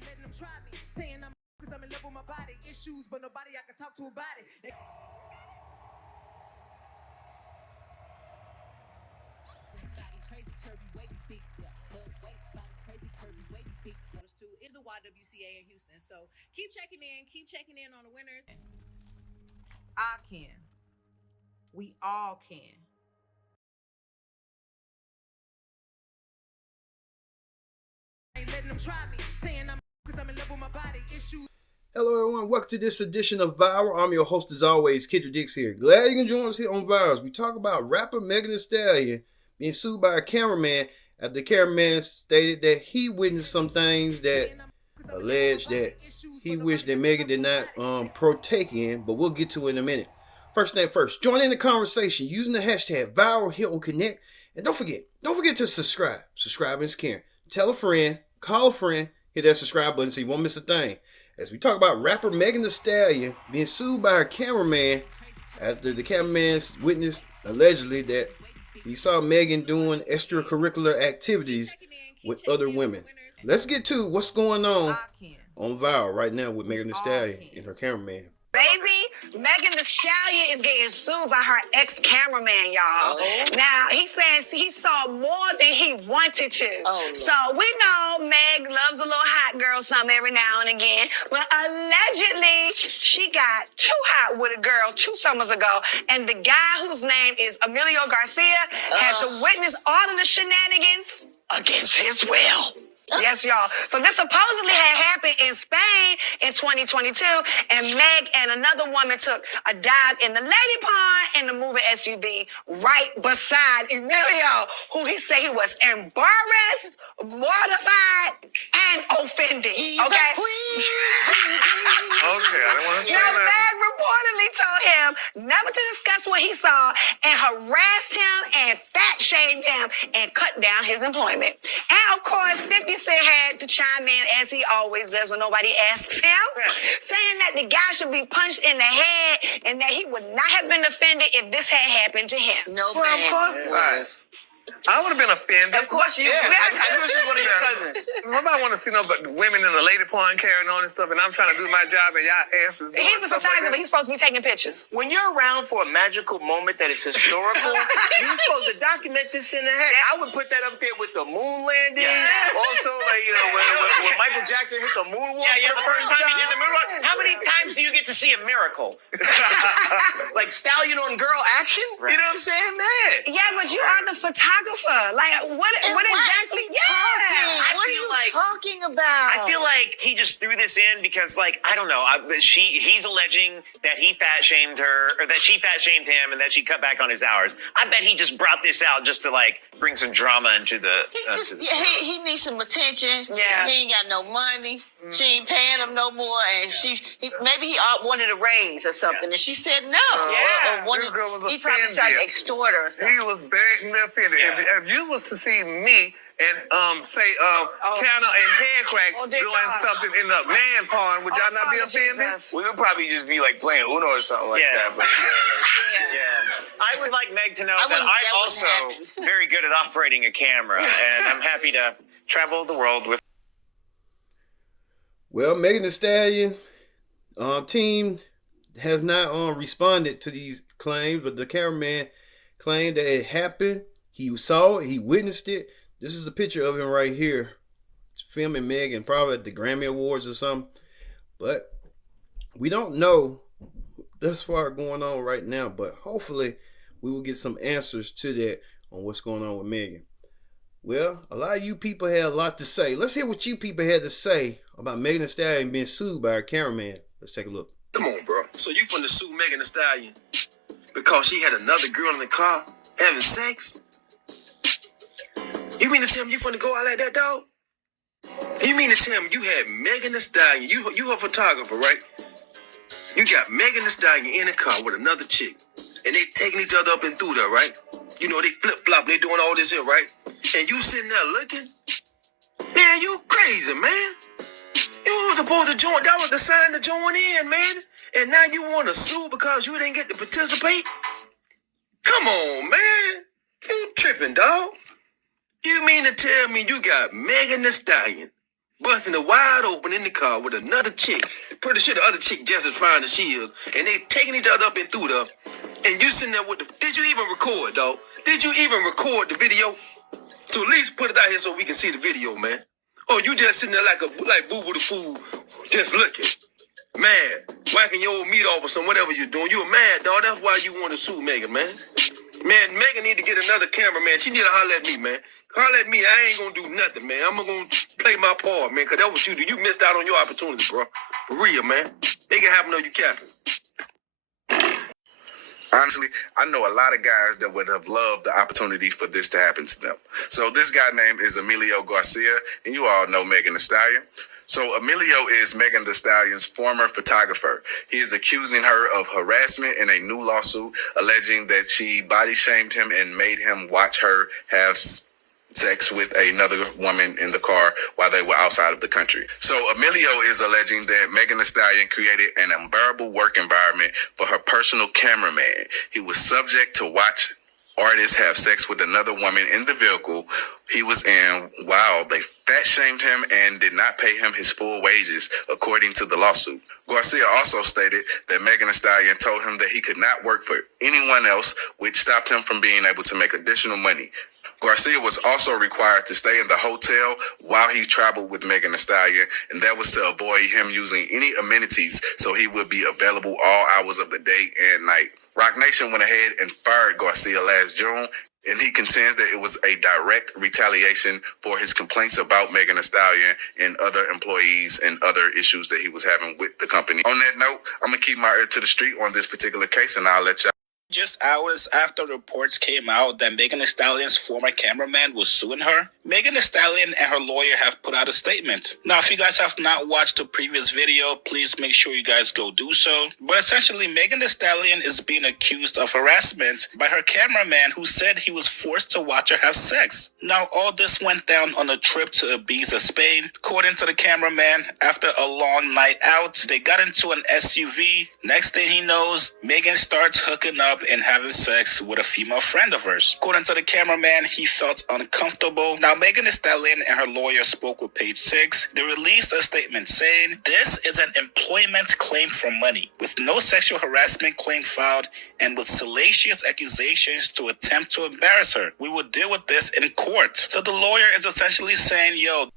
ain't letting them try me. Saying I'm cause I'm in love with my body. Issues, but nobody I can talk to about it. Is the YWCA in Houston. So keep checking in on the winners. I can. We all can. Ain't letting them try me. Saying I'm cause I'm in love with my body. Issues. Hello everyone, welcome to this edition of Viral. I'm your host as always, Kendra Dix here. Glad you can join us here on Virals. We talk about rapper Megan Thee Stallion being sued by a cameraman after the cameraman stated that he witnessed some things that alleged that he wished that Megan did not partake in, but we'll get to it in a minute. First thing first, join in the conversation using the hashtag Viral here on Connect. And don't forget to subscribe. Subscribe is caring. Tell a friend, call a friend, hit that subscribe button so you won't miss a thing. As we talk about rapper Megan Thee Stallion being sued by her cameraman after the cameraman witnessed allegedly that he saw Megan doing extracurricular activities with other women. Let's get to what's going on Viral right now with Megan Thee Stallion and her cameraman. Baby, Megan Thee Stallion is getting sued by her ex-cameraman, y'all. Oh. Now, he says he saw more than he wanted to. Oh, so we know Meg loves a little hot girl some every now and again. But allegedly, she got too hot with a girl 2 summers ago. And the guy whose name is Emilio Garcia had to witness all of the shenanigans against his will. Yes, y'all. So this supposedly had happened in Spain in 2022, and Meg and another woman took a dive in the lady pond in the moving SUV right beside Emilio, who he said he was embarrassed, mortified, and offended. He's a queen. Okay, I don't want to say now, that. Meg reportedly told him never to discuss what he saw and harassed him and fat shamed him and cut down his employment. And of course, 50 Cent had to chime in as he always does when nobody asks him, saying that the guy should be punched in the head and that he would not have been offended if this had happened to him. No, Well, of course not. I would have been offended. Of course you would. I knew this was one of your cousins. Nobody want to see no but women in the lady pond carrying on and stuff, and I'm trying to do my job, and y'all asses doing He's a stuff photographer. like He's supposed to be taking pictures. When you're around for a magical moment that is historical, you're supposed to document this in the head. I would put that up there with the moon landing. Yeah. Also, like, you know, when Michael Jackson hit the moonwalk for the first time. He did the moonwalk. How many times do you get to see a miracle? Like Stallion on girl action? Right. You know what I'm saying? Man. Yeah, but you are the photographer. Like, what exactly? Yeah. What are you talking about? I feel like he just threw this in because, like, I don't know. He's alleging that he fat shamed her, or that she fat shamed him, and that she cut back on his hours. I bet he just brought this out just to like bring some drama into the. He needs some attention. Yeah. He ain't got no money. She ain't paying him no more, and maybe he wanted a raise or something, and she said no. Yeah. Or This girl was he probably offended. tried to extort her or something. He was begging me offended. Yeah. If you was to see me and Tanner and Headcrack doing something in the man pond, would y'all not be offended? We would probably just be like playing Uno or something like that. But Yeah. I would like Meg to know that I'm that also wouldn't happen. very good at operating a camera, and I'm happy to travel the world with. Well, Megan Thee Stallion team has not responded to these claims, but the cameraman claimed that it happened. He saw it. He witnessed it. This is a picture of him right here. It's filming Megan, probably at the Grammy Awards or something. But we don't know thus far going on right now, but hopefully we will get some answers to that on what's going on with Megan. Well, a lot of you people had a lot to say. Let's hear what you people had to say about Megan Thee Stallion being sued by her cameraman. Let's take a look. Come on, bro. So you finna sue Megan Thee Stallion because she had another girl in the car having sex? You mean to tell me you finna go out like that, dog? You mean to tell me you had Megan Thee Stallion, you her photographer, right? You got Megan Thee Stallion in the car with another chick, and they taking each other up and through there, right? You know, they flip-flop, they doing all this here, right? And you sitting there looking? Man, you crazy, man. You were supposed to join, that was the sign to join in, man. And now you want to sue because you didn't get to participate? Come on, man. You tripping, dog. You mean to tell me you got Megan Thee Stallion busting it wide open in the car with another chick. Pretty sure the other chick just as fine as she is. And they taking each other up and through there. And you sitting there with the... Did you even record, dog? Did you even record the video? So at least put it out here so we can see the video, man. Oh, you just sitting there like Boo-Boo the Fool, just looking. Mad. Whacking your old meat off or some whatever you're doing. You a mad, dog. That's why you want to sue Megan, man. Man, Megan need to get another cameraman. She need to holler at me, man. Holler at me. I ain't gonna do nothing, man. I'm gonna play my part, man, because that's what you do. You missed out on your opportunity, bro. For real, man. They can happen on you, Captain. Honestly, I know a lot of guys that would have loved the opportunity for this to happen to them. So this guy named is Emilio Garcia, and you all know Megan Thee Stallion. So Emilio is Megan Thee Stallion's former photographer. He is accusing her of harassment in a new lawsuit, alleging that she body shamed him and made him watch her have sex with another woman in the car while they were outside of the country. So Emilio is alleging that Megan Thee Stallion created an unbearable work environment for her personal cameraman. He was subject to watch artists have sex with another woman in the vehicle he was in while they fat shamed him and did not pay him his full wages, according to the lawsuit. Garcia also stated that Megan Thee Stallion told him that he could not work for anyone else, which stopped him from being able to make additional money. Garcia was also required to stay in the hotel while he traveled with Megan Thee Stallion, and that was to avoid him using any amenities so he would be available all hours of the day and night. Roc Nation went ahead and fired Garcia last June, and he contends that it was a direct retaliation for his complaints about Megan Thee Stallion and other employees and other issues that he was having with the company. On that note, I'm going to keep my ear to the street on this particular case, and I'll let y'all. Just hours after reports came out that Megan Thee Stallion's former cameraman was suing her, Megan Thee Stallion and her lawyer have put out a statement. Now, if you guys have not watched the previous video, please make sure you guys go do so. But essentially, Megan Thee Stallion is being accused of harassment by her cameraman who said he was forced to watch her have sex. Now, all this went down on a trip to Ibiza, Spain. According to the cameraman, after a long night out, they got into an SUV. Next thing he knows, Megan starts hooking up and having sex with a female friend of hers. According to the cameraman, he felt uncomfortable. Now, Megan Thee Stallion and her lawyer spoke with Page 6. They released a statement saying, "This is an employment claim for money, with no sexual harassment claim filed, and with salacious accusations to attempt to embarrass her. We will deal with this in court." So the lawyer is essentially saying, yo,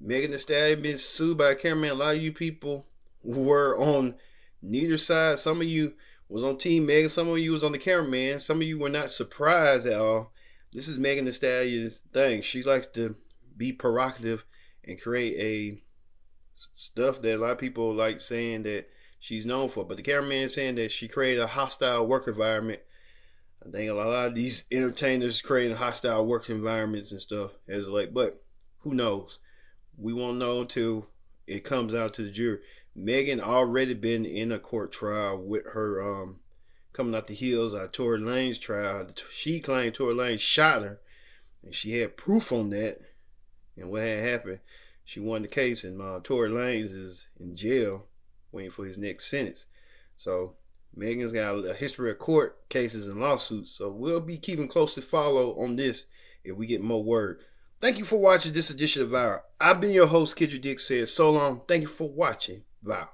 Megan Thee Stallion been sued by a cameraman. A lot of you people were on neither side. Some of you was on Team Megan. Some of you was on the cameraman. Some of you were not surprised at all. This is Megan Thee Stallion's thing. She likes to be provocative and create a stuff that a lot of people like saying that she's known for. But the cameraman is saying that she created a hostile work environment. I think a lot of these entertainers creating hostile work environments and stuff as like, but who knows? We won't know until it comes out to the jury. Megan already been in a court trial with her coming out the heels of Tory Lanez trial. She claimed Tory Lanez shot her, and she had proof on that. And what had happened, she won the case, and Tory Lanez is in jail waiting for his next sentence. So Megan's got a history of court cases and lawsuits. So we'll be keeping closely follow on this if we get more word. Thank you for watching this edition of Viral. I've been your host, Kid Your Dick Said. So long. Thank you for watching Viral.